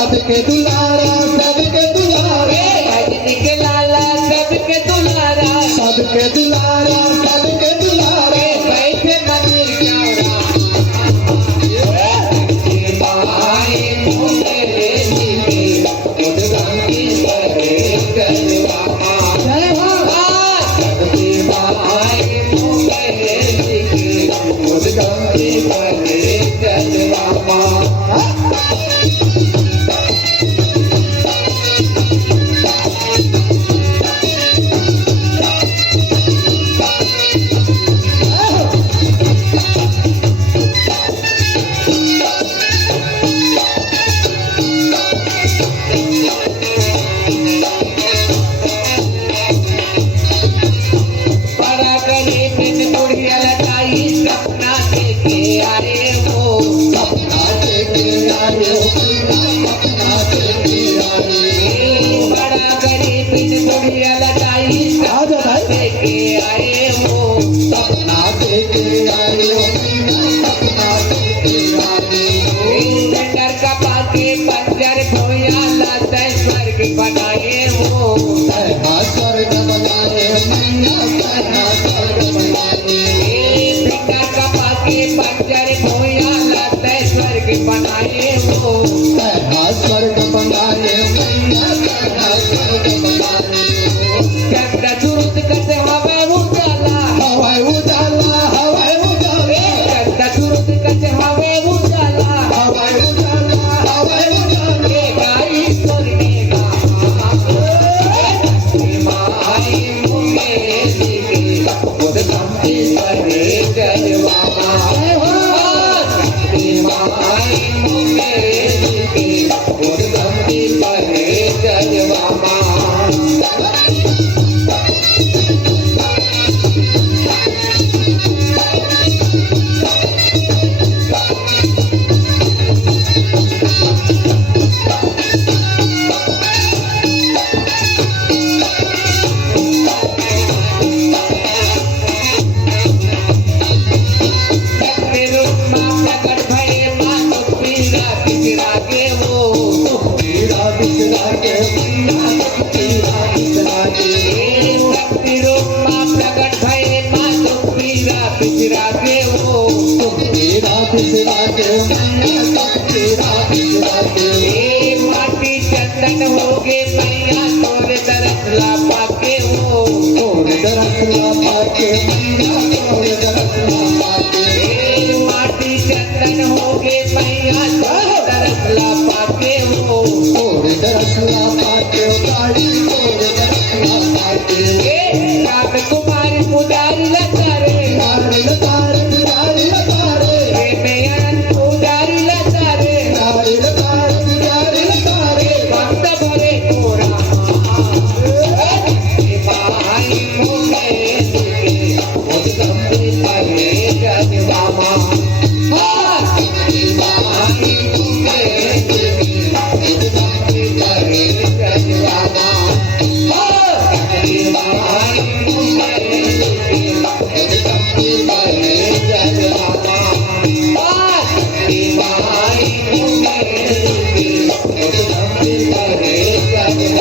सबके दुलारा सबके दुलारे के लाला सबके दुलारा सबके दुलारा सबके दुलारे बैठे मंदिर बनाए वो स्वर्ग बनाए फिंगर कपा के पंजर भोया लाते स्वर्ग बनाए वो स्वर्ग बनाए स्वर्ग बनाए चंद्र सूरज कसे हवे उजाला हवाई उजाला हवाई उजाला चंद्र सूरज कसे हवे उजाला हवाई उजाला हवाई उजाला गाई सोने का माई मुंगे दिखे खुद संती करे जलवा माई मुंगे दिखे खुद संती करे जलवा माटी चंदन होगे मैया तोरे दरस ला पाके हो तोरे दरस ला पाके तोरे दरस ला पाके माटी चंदन होगे मैया तोरे दरस ला पाके हो तोरे दरस ला पाके गाड़ी तोरे दरस ला पाके राम कुमार पुजारी लतारे पुजारी लतारे मेयन पुजारी लतारे पुजारी लतारे भक्त भरे कोरा माई मुंगे दिखे खुद संती करे जलवा माई मुंगे दिखे खुद संती करे जलवा माई मुंगे दिखे खुद संती करे जलवा माई मुंगे दिखे खुद संती करे जलवा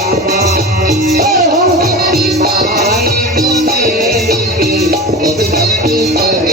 माई मुंगे दिखे खुद संती करे